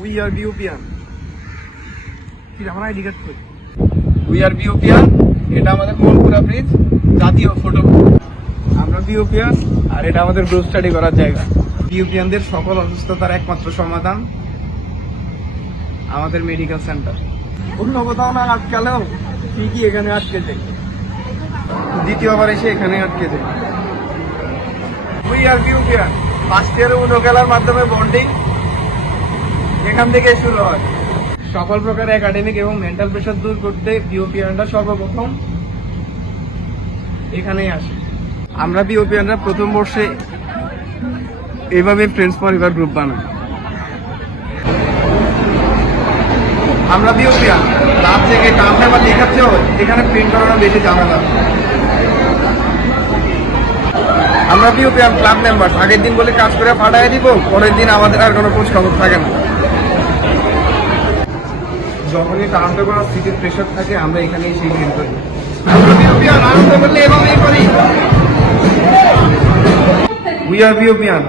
We are বিউপিয়ান। আমার ID card কই? উই আর বিউপিয়ান, এটা আমাদের মনপুরা ব্রিজ, জাতীয় ফটো। আমরা বিউপিয়ান, আর এটা আমাদের গ্রুপ স্টাডি করার জায়গা। বিউপিয়ানদের সকল অসুস্থতার একমাত্র সমাধান আমাদের মেডিকেল সেন্টার। অন্য কোথাও না আটকালেও ঠিকই এখানে আটকে যায়, দ্বিতীয়বার এসে এখানে আটকে যায়। উই আর বিউপিয়ান, ফার্স্ট ইয়ারে উনো খেলার মাধ্যমে বন্ডিং এখান থেকে শুরু হয়। সকল প্রকার একাডেমিক এবং মেন্টাল প্রেশার দূর করতে বিউপিয়ানরা সর্বপ্রথম এখানেই আসে। আমরা বিউপিয়ানরা প্রথম বর্ষে এইভাবে ফ্রেন্ডস পরিবার গ্রুপ বানাই। আমরা বিউপিয়ান রাত থেকে টার্ম পেপার লেখার চেয়েও এখানে প্রিন্ট করানো বেশি ঝামেলা। আমরা বিউপিয়ান ক্লাব মেম্বার, আগের দিন বলে কাজ করে পাঠাই দিব, পরের দিন আমাদের আর কোনো খোঁজ খবর থাকে না। যখনই টার্ম পেপার আর সিটির প্রেশার থাকে আমরা এখানে এসে প্রিন্ট করি। আমরা বিউপিয়ান আনন্দ করলে এভাবেই করি। উই আর বিউপিয়ান,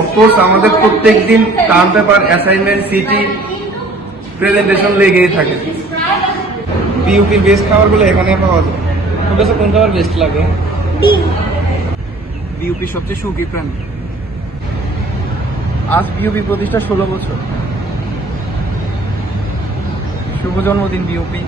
অফকোর্স আমাদের প্রত্যেক দিন term paper, assignment, city, presentation লেগেই থাকে। বিউপি বেস্ট খাবারগুলো এখানে পাওয়া যায়। তোর কাছে কোন খাবার বেস্ট লাগে? বিউপি সবচেয়ে সুখী প্রাণী। আজ বিউপি প্রতিষ্ঠা 16 বছর। শুভ জন্মদিন বিউপি।